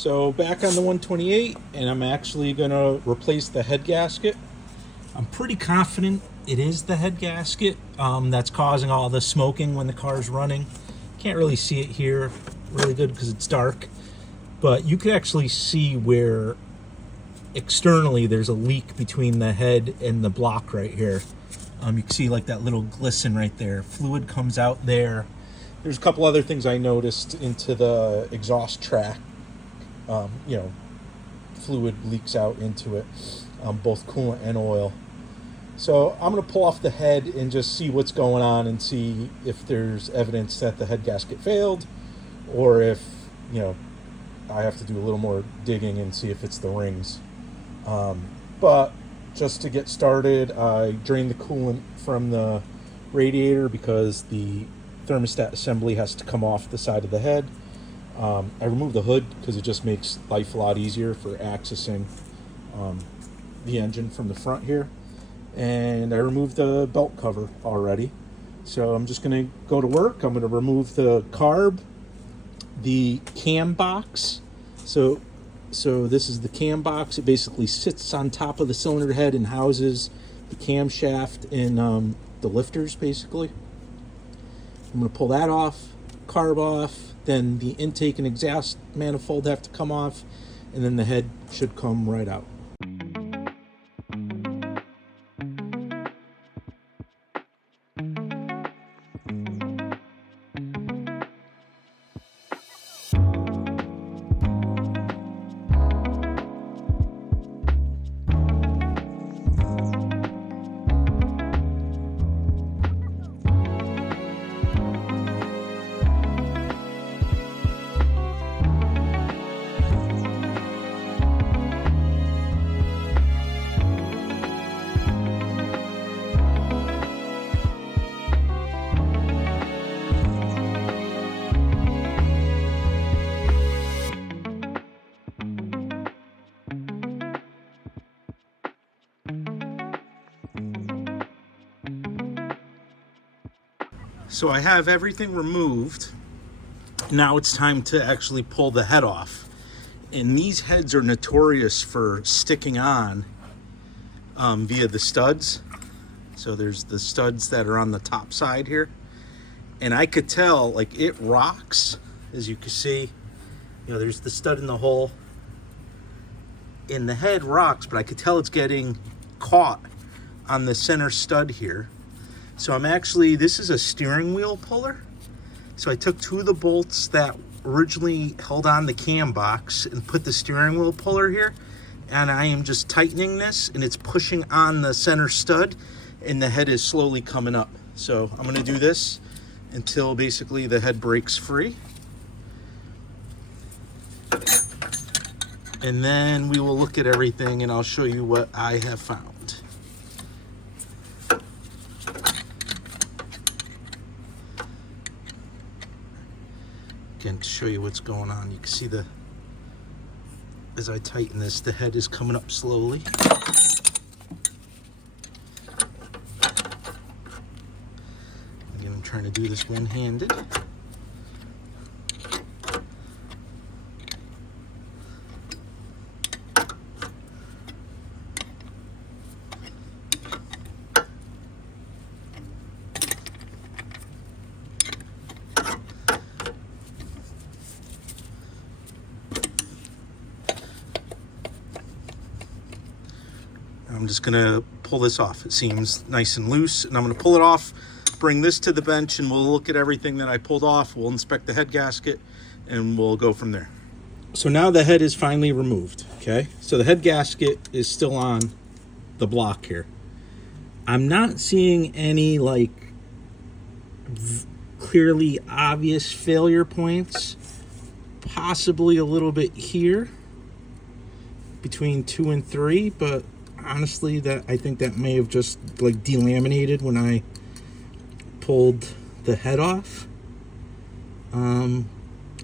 So back on the 128, and I'm actually going to replace the head gasket. I'm pretty confident it is the head gasket that's causing all the smoking when the car's running. Can't really see it here really good because it's dark, but you can actually see where externally there's a leak between the head and the block right here. You can see like that little glisten right there. Fluid comes out there. There's a couple other things I noticed into the exhaust track. Fluid leaks out into it, both coolant and oil. So I'm going to pull off the head and just see what's going on and see if there's evidence that the head gasket failed, or if, I have to do a little more digging and see if it's the rings. But just to get started, I drained the coolant from the radiator because the thermostat assembly has to come off the side of the head. I removed the hood because it just makes life a lot easier for accessing the engine from the front here. And I removed the belt cover already. So I'm just going to go to work. I'm going to remove the carb, the cam box. So this is the cam box. It basically sits on top of the cylinder head and houses the camshaft and the lifters, basically. I'm going to pull that off, carb off, then the intake and exhaust manifold have to come off, and then the head should come right out. So I have everything removed. Now it's time to actually pull the head off. And these heads are notorious for sticking on via the studs. So there's the studs that are on the top side here. And I could tell, like, it rocks, as you can see. There's the stud in the hole. And the head rocks, but I could tell it's getting caught on the center stud here. So this is a steering wheel puller. So I took two of the bolts that originally held on the cam box and put the steering wheel puller here. And I am just tightening this, and it's pushing on the center stud, and the head is slowly coming up. So I'm gonna do this until basically the head breaks free. And then we will look at everything and I'll show you what I have found. Again, to show you what's going on, you can see as I tighten this, the head is coming up slowly. Again, I'm trying to do this one-handed. I'm just gonna pull this off. It seems nice and loose, and I'm gonna pull it off, bring this to the bench, and we'll look at everything that I pulled off. We'll inspect the head gasket, and we'll go from there. So now the head is finally removed, okay? So the head gasket is still on the block here. I'm not seeing any clearly obvious failure points. Possibly a little bit here between 2 and 3, but honestly, I think that may have just delaminated when I pulled the head off.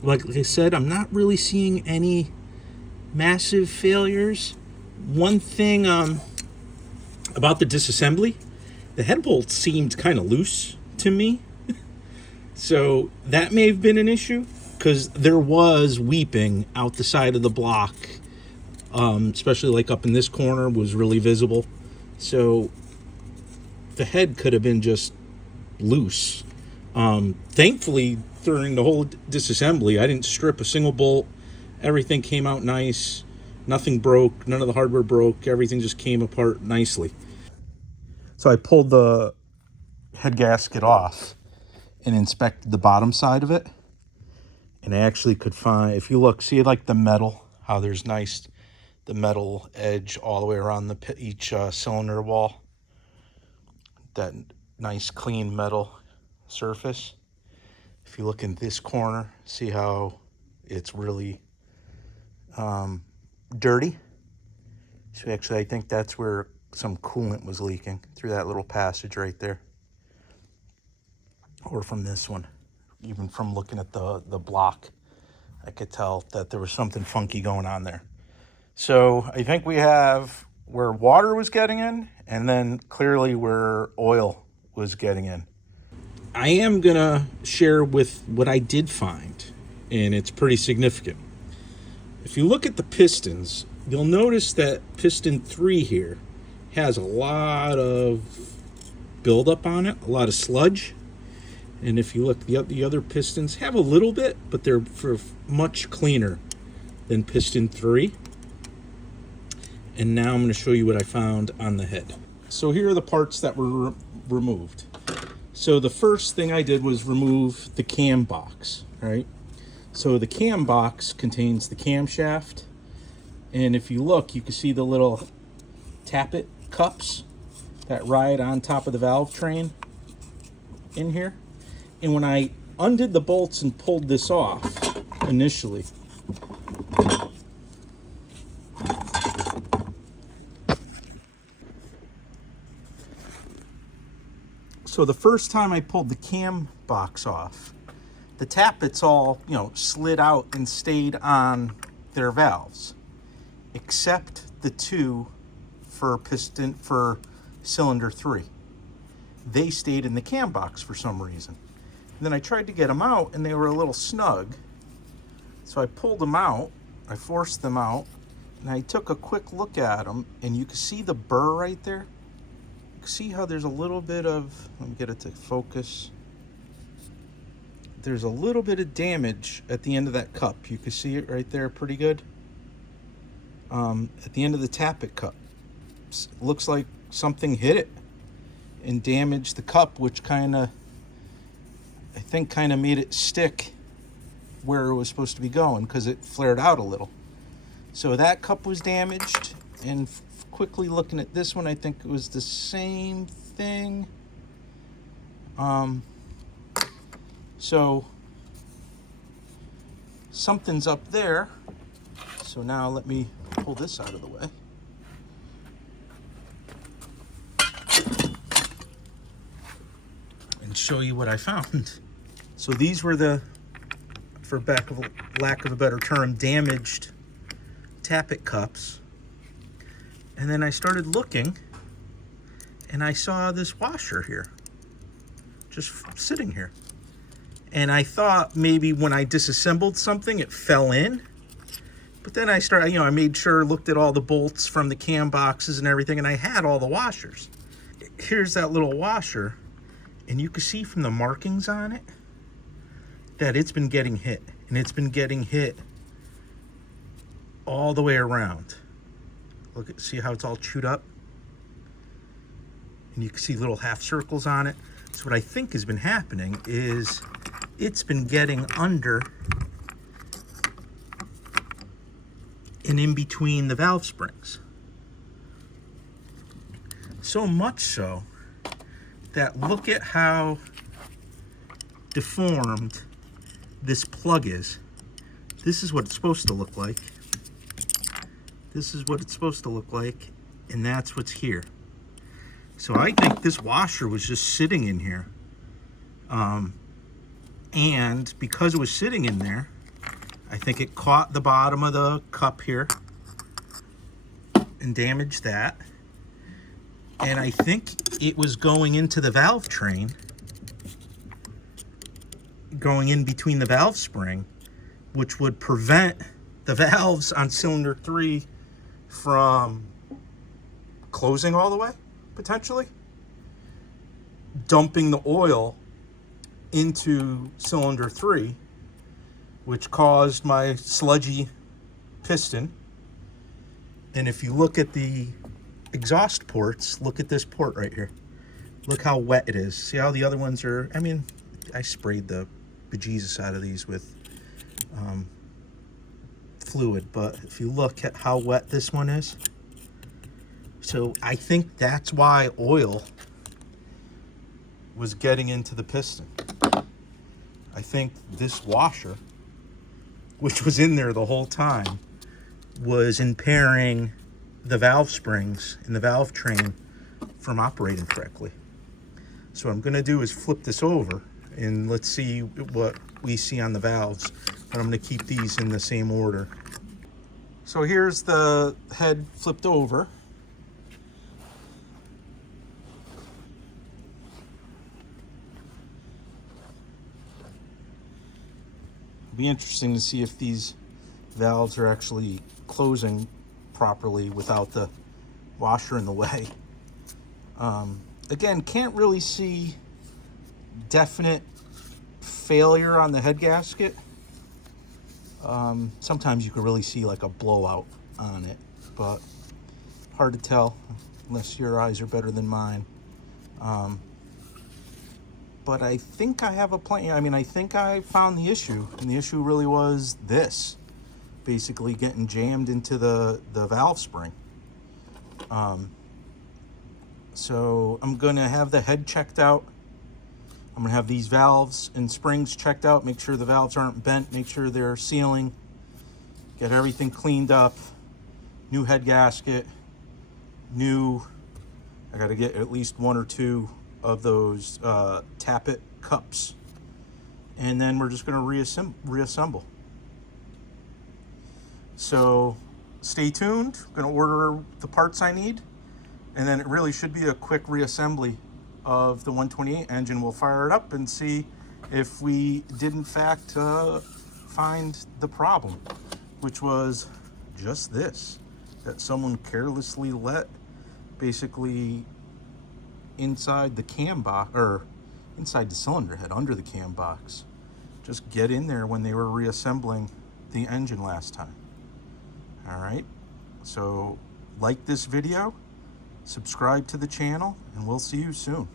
Like I said, I'm not really seeing any massive failures. One thing about the disassembly, the head bolt seemed kind of loose to me. So that may have been an issue. because there was weeping out the side of the block, especially like up in this corner was really visible. So the head could have been just loose. Thankfully, during the whole disassembly, I didn't strip a single bolt. Everything came out nice. Nothing broke. None of the hardware broke. Everything just came apart nicely. So I pulled the head gasket off and inspected the bottom side of it. And I actually could find, if you look, see like the metal, how there's nice, the metal edge all the way around each cylinder wall. That nice clean metal surface. If you look in this corner, see how it's really dirty. So actually I think that's where some coolant was leaking, through that little passage right there. Or from this one. Even from looking at the block, I could tell that there was something funky going on there. So I think we have where water was getting in, and then clearly where oil was getting in. I am gonna share with what I did find, and it's pretty significant. If you look at the pistons, you'll notice that piston 3 here has a lot of buildup on it, a lot of sludge. And if you look, the other pistons have a little bit, but they're much cleaner than piston 3. And now I'm going to show you what I found on the head. So here are the parts that were removed. So the first thing I did was remove the cam box, right? So the cam box contains the camshaft. And if you look, you can see the little tappet cups that ride on top of the valve train in here. And when I undid the bolts and pulled this off initially, so the first time I pulled the cam box off, the tappets all, slid out and stayed on their valves, except the 2 for cylinder 3. They stayed in the cam box for some reason. And then I tried to get them out, and they were a little snug. So I pulled them out, I forced them out, and I took a quick look at them, and you can see the burr right there. You can see how there's a little bit of, let me get it to focus. There's a little bit of damage at the end of that cup. You can see it right there pretty good. At the end of the tappet cup. Looks like something hit it and damaged the cup, which I think kind of made it stick where it was supposed to be going, because it flared out a little. So that cup was damaged, and quickly looking at this one, I think it was the same thing. So something's up there. So now let me pull this out of the way. And show you what I found. So these were for lack of a better term, damaged tappet cups. And then I started looking, and I saw this washer here, just sitting here. And I thought maybe when I disassembled something, it fell in. But then I made sure, looked at all the bolts from the cam boxes and everything, and I had all the washers. Here's that little washer, and you can see from the markings on it that it's been getting hit, and it's been getting hit all the way around. See how it's all chewed up? And you can see little half circles on it. So what I think has been happening is it's been getting under and in between the valve springs. So much so that look at how deformed this plug is. This is what it's supposed to look like. This is what it's supposed to look like, and that's what's here. So I think this washer was just sitting in here. And because it was sitting in there, I think it caught the bottom of the cup here and damaged that. And I think it was going into the valve train, going in between the valve spring, which would prevent the valves on cylinder 3 from closing all the way, potentially, dumping the oil into cylinder 3, which caused my sludgy piston. And if you look at the exhaust ports, look at this port right here. Look how wet it is. See how the other ones are, I mean, I sprayed the bejesus out of these with fluid, but if you look at how wet this one is, so I think that's why oil was getting into the piston. I think this washer, which was in there the whole time, was impairing the valve springs in the valve train from operating correctly. So what I'm going to do is flip this over and let's see what we see on the valves. But I'm going to keep these in the same order. So here's the head flipped over. It'll be interesting to see if these valves are actually closing properly without the washer in the way. Again, can't really see definite failure on the head gasket. Sometimes you can really see like a blowout on it, but hard to tell unless your eyes are better than mine. But I think I have a plan. I mean, I think I found the issue, and the issue really was this, basically getting jammed into the valve spring. So I'm going to have the head checked out. I'm going to have these valves and springs checked out, make sure the valves aren't bent, make sure they're sealing, get everything cleaned up, new head gasket, I got to get at least 1 or 2 of those tappet cups, and then we're just going to reassemble. So stay tuned. I'm going to order the parts I need, and then it really should be a quick reassembly of the 128 engine. We'll fire it up and see if we did in fact find the problem, which was just this, that someone carelessly let basically inside the cam box, or inside the cylinder head under the cam box, just get in there when they were reassembling the engine last time. All right, so like this video, subscribe to the channel, and we'll see you soon.